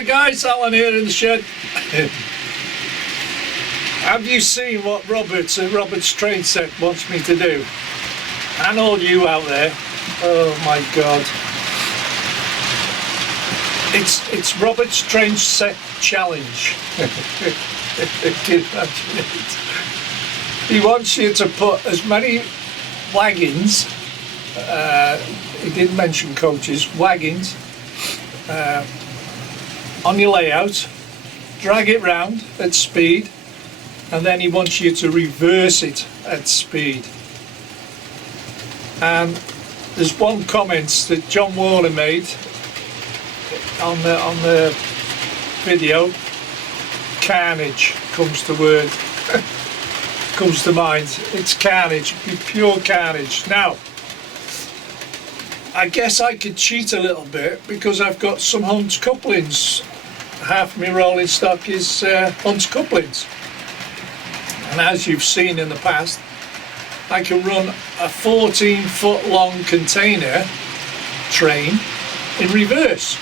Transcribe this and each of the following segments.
Hi guys, Alan here in the shed. Have you seen what Robert's train set wants me to do? And all you out there, oh my god. It's Robert's train set challenge. Can you imagine it? He wants you to put as many wagons, he didn't mention coaches, wagons, on your layout, drag it round at speed, and then he wants you to reverse it at speed. And there's one comment that John Warner made on the video. Carnage comes to mind. It's carnage, pure carnage. Now, I guess I could cheat a little bit because I've got some Hunt's couplings. Half my rolling stock is Hunt's couplings. And as you've seen in the past, I can run a 14-foot long container train in reverse.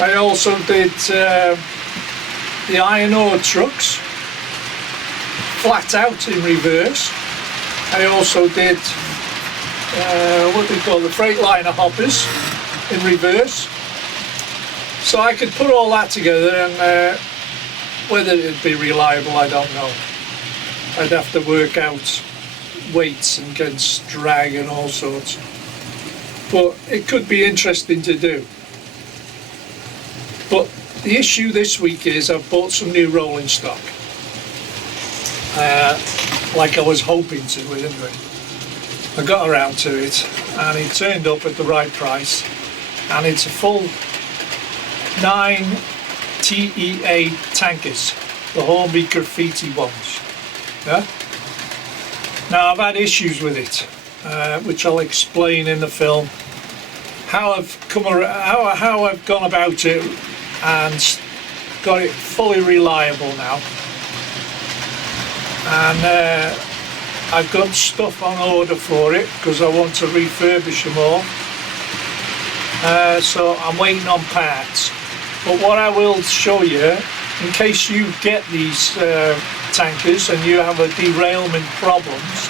I also did the iron ore trucks flat out in reverse. I also did what they call the Freightliner hoppers in reverse. So I could put all that together, and whether it'd be reliable, I don't know. I'd have to work out weights and against drag and all sorts. But it could be interesting to do. But the issue this week is I've bought some new rolling stock. Like I was hoping to, anyway. I got around to it, and it turned up at the right price, and it's a full 9 TEA tankers, the Hornby graffiti ones. Yeah. Now I've had issues with it, which I'll explain in the film. How I've how I've gone about it and got it fully reliable now, and I've got stuff on order for it because I want to refurbish them all. So I'm waiting on parts. But what I will show you, in case you get these tankers and you have a derailment problems,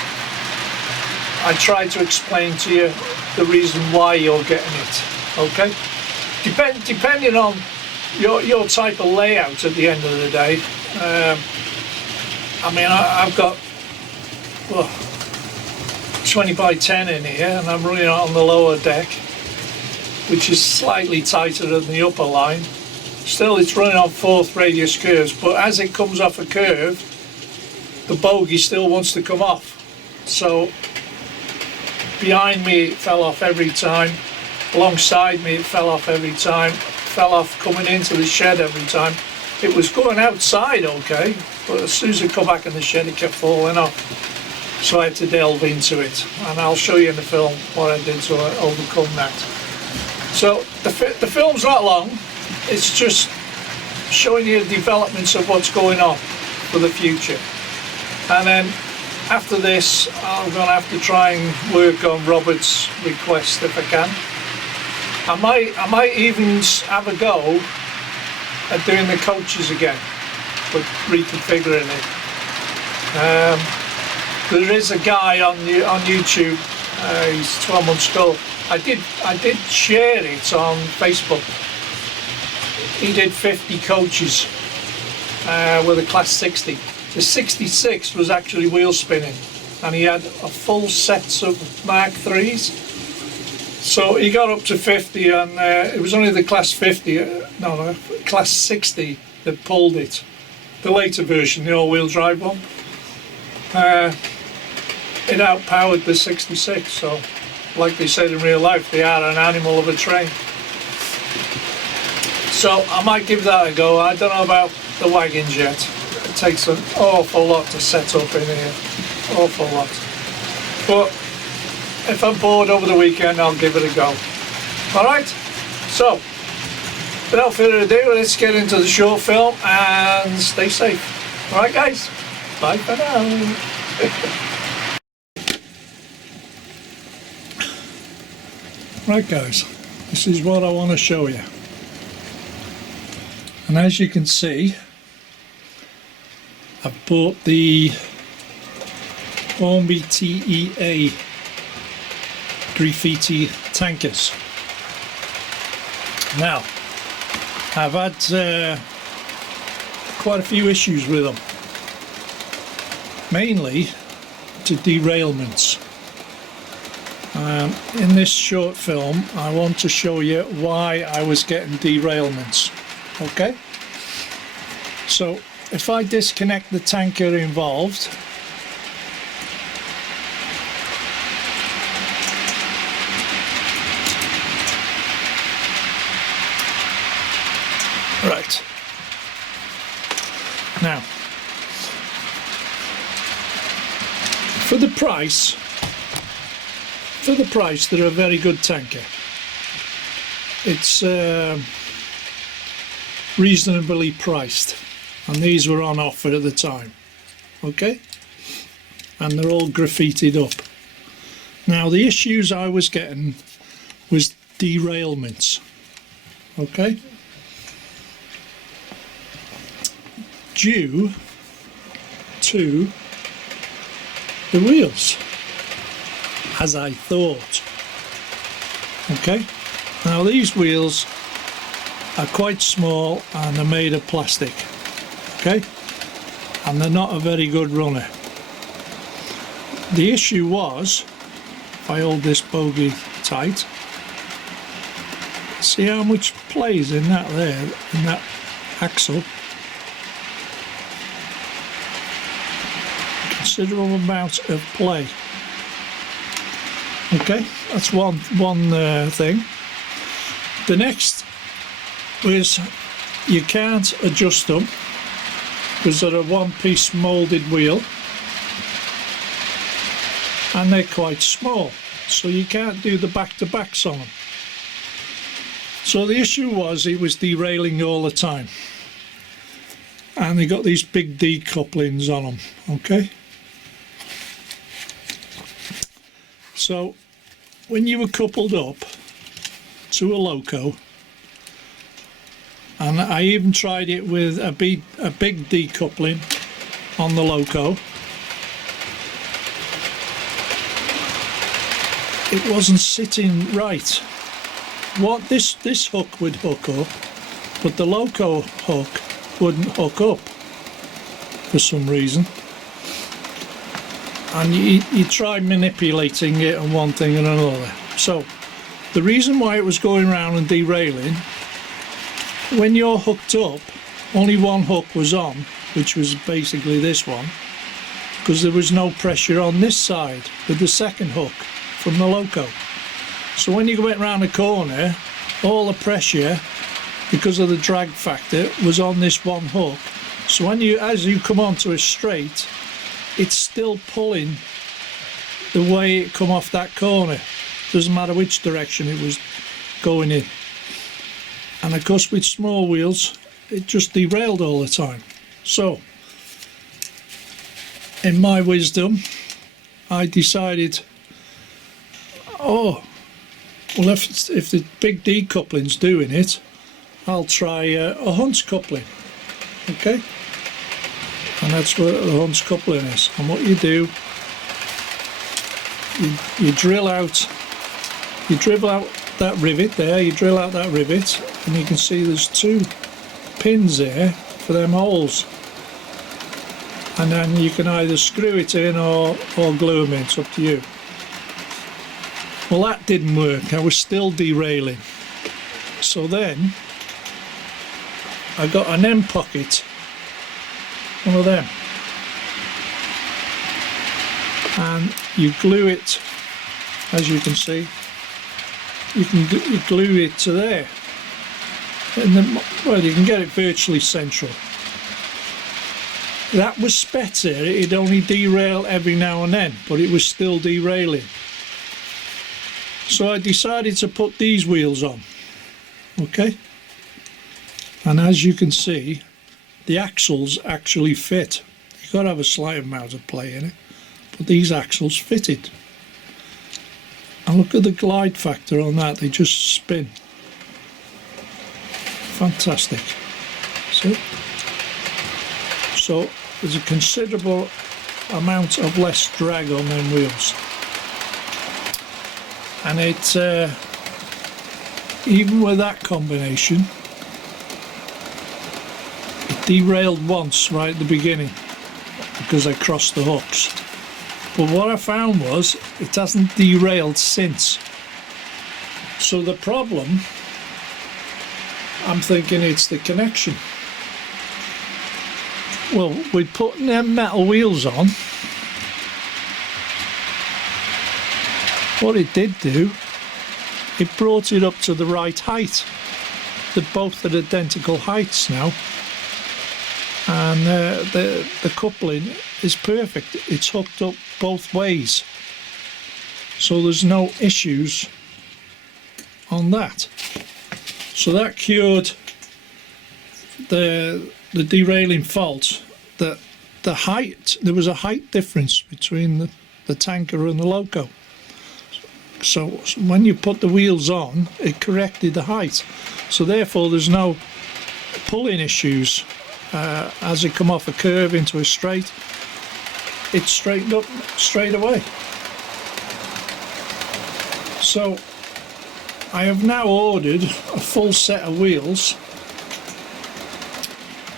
I try to explain to you the reason why you're getting it. Okay? Depending on your type of layout at the end of the day. I mean, I've got 20 by 10 in here, and I'm running on the lower deck, which is slightly tighter than the upper line. Still, it's running on 4th radius curves, but as it comes off a curve, the bogie still wants to come off. So behind me it fell off every time, alongside me it fell off every time, fell off coming into the shed every time. It was going outside okay, but as soon as it come back in the shed it kept falling off. So I had to delve into it, and I'll show you in the film what I did to overcome that. So the film's not long, it's just showing you the developments of what's going on for the future. And then after this, I'm going to have to try and work on Robert's request if I can. I might even have a go at doing the coaches again, but reconfiguring it. There is a guy on YouTube, he's 12 months old. I did share it on Facebook. He did 50 coaches with a class 60. The 66 was actually wheel spinning, and he had a full set of Mark 3s. So he got up to 50, and it was only the class 50, class 60 that pulled it. The later version, the all-wheel drive one. It outpowered the 66, so like they said in real life, they are an animal of a train. So I might give that a go. I don't know about the wagons yet. It takes an awful lot to set up in here, awful lot. But if I'm bored over the weekend, I'll give it a go. Alright, so without further ado, let's get into the short film and stay safe. Alright guys, bye for now. Right guys, this is what I want to show you. And as you can see, I've bought the Hornby TEA graffiti tankers. Now, I've had quite a few issues with them, mainly to derailments. In this short film I want to show you why I was getting derailments. Okay, so if I disconnect the tanker involved, right, now for the price they're a very good tanker. It's reasonably priced, and these were on offer at the time. Okay, and they're all graffitied up. Now the issues I was getting was derailments. Okay, due to the wheels, as I thought. Okay, now these wheels are quite small and they're made of plastic. Okay, and they're not a very good runner. The issue was, if I hold this bogie tight, see how much plays in that there, in that axle. Considerable amount of play. Okay, that's one thing. The next is you can't adjust them because they're a one-piece moulded wheel and they're quite small, so you can't do the back-to-backs on them. So the issue was it was derailing all the time, and they got these big decouplings on them. Okay, so when you were coupled up to a loco, and I even tried it with a big decoupling on the loco, it wasn't sitting right. What this hook would hook up, but the loco hook wouldn't hook up for some reason. And you try manipulating it and one thing and another. So the reason why it was going around and derailing, when you're hooked up, only one hook was on, which was basically this one, because there was no pressure on this side with the second hook from the loco. So when you went round the corner, all the pressure, because of the drag factor, was on this one hook. So when as you come onto a straight, it's still pulling the way it come off that corner. Doesn't matter which direction it was going in. And of course with small wheels it just derailed all the time. So in my wisdom I decided, oh well, if the big decoupling's doing it, I'll try a Hunt's coupling. Okay, and that's what the Hunt's coupling is. And what you do, you drill out that rivet there, you drill out that rivet, and you can see there's two pins there for them holes, and then you can either screw it in or glue them in, it's up to you. Well, that didn't work, I was still derailing. So then I got an end pocket, one of them, and you glue it, as you can see, you glue it to there, and then, well, you can get it virtually central. That was better. It'd only derail every now and then, but it was still derailing. So I decided to put these wheels on. Okay, and as you can see, the axles actually fit. You've got to have a slight amount of play in it, but these axles fitted. And look at the glide factor on that, they just spin. Fantastic. See? So there's a considerable amount of less drag on them wheels, and it even with that combination, it derailed once right at the beginning because I crossed the hooks, but what I found was it hasn't derailed since. So the problem, I'm thinking it's the connection. Well, we'd put them metal wheels on. What it did do, it brought it up to the right height. They're both at identical heights now, and the coupling is perfect. It's hooked up both ways, so there's no issues on that. So that cured the derailing fault. That the height, there was a height difference between the tanker and the loco. So when you put the wheels on, it corrected the height. So therefore there's no pulling issues as they come off a curve into a straight. It's straightened up straight away. So I have now ordered a full set of wheels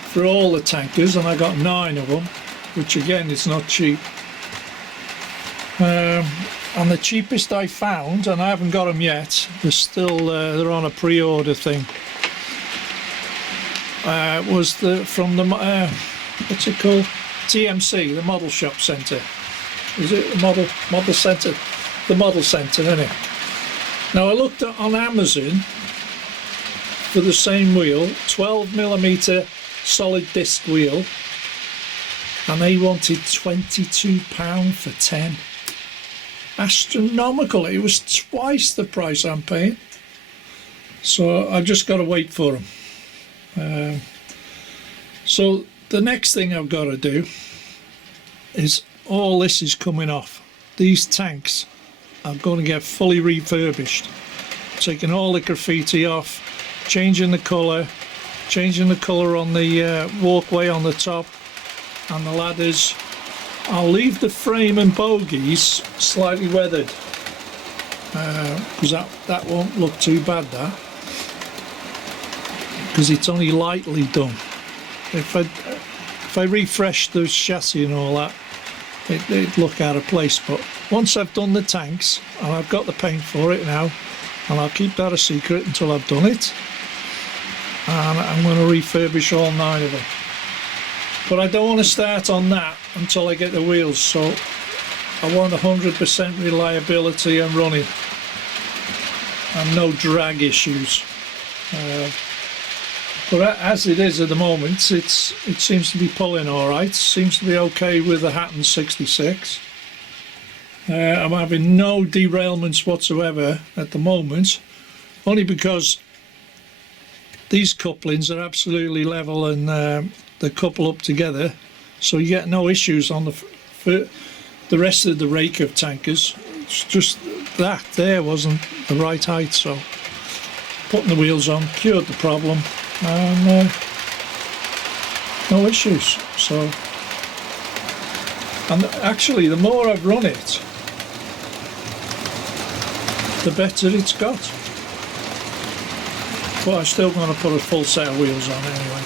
for all the tankers, and I got 9 of them, which again is not cheap. And the cheapest I found, and I haven't got them yet, they're still they're on a pre-order thing, was from the what's it called, TMC, the Model Shop Centre. Is it the model centre? The Model Centre, isn't it? Now I looked on Amazon for the same wheel, 12mm solid disc wheel, and they wanted £22 for 10. Astronomical. It was twice the price I'm paying. So I've just got to wait for them. So the next thing I've got to do is, all this is coming off. These tanks I'm going to get fully refurbished, taking all the graffiti off, changing the colour on the walkway on the top and the ladders. I'll leave the frame and bogies slightly weathered because that won't look too bad, that, because it's only lightly done. If I refresh the chassis and all that, it'd look out of place. But once I've done the tanks, and I've got the paint for it now, and I'll keep that a secret until I've done it, and I'm going to refurbish all 9 of them. But I don't want to start on that until I get the wheels, so I want 100% reliability and running and no drag issues. But as it is at the moment, it seems to be pulling all right. Seems to be okay with the Hatton 66. I'm having no derailments whatsoever at the moment, only because these couplings are absolutely level and they couple up together, so you get no issues on the rest of the rake of tankers. It's just that there wasn't the right height, so putting the wheels on cured the problem, and no issues. So, and actually the more I've run it, the better it's got. But I'm still going to put a full set of wheels on anyway.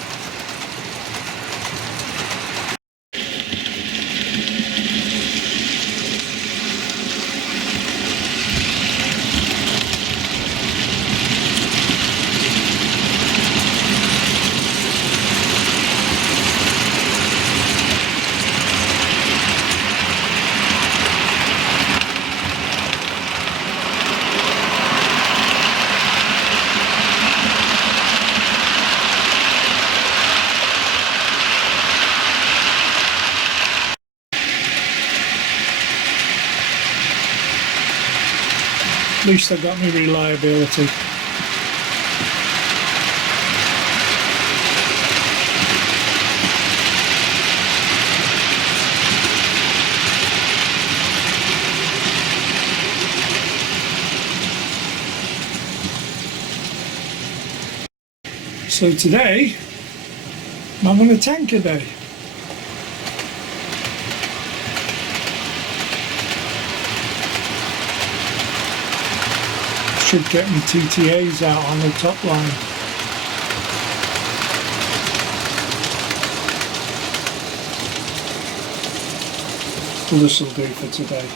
At least I got my reliability. So today I'm having a tanker day. Should get me TTAs out on the top line. Well, this will do for today.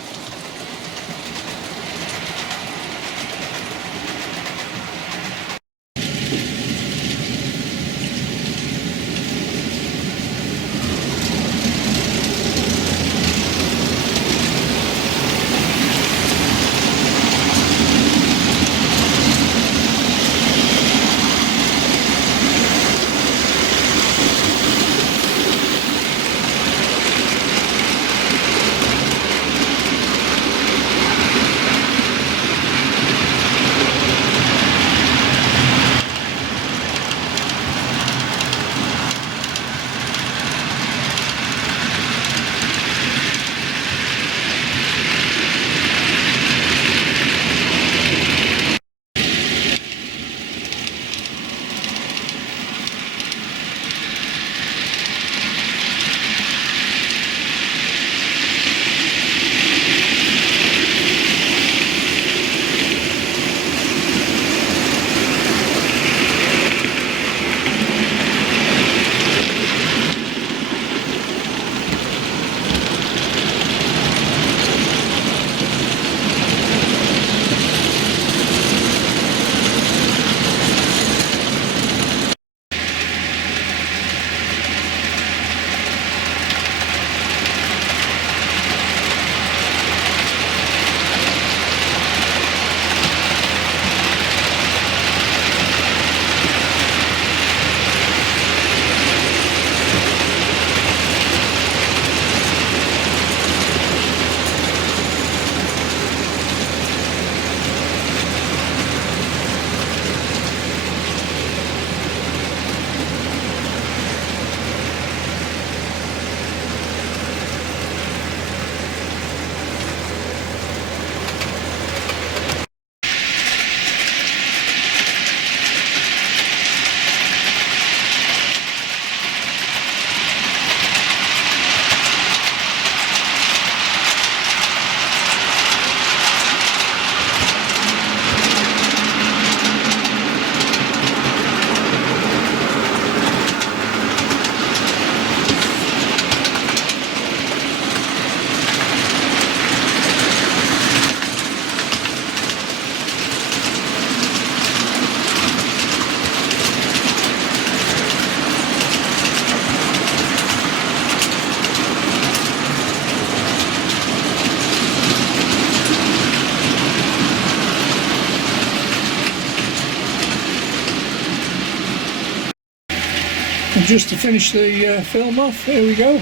And just to finish the film off, here we go.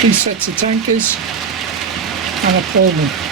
3 sets of tankers and a Pullman.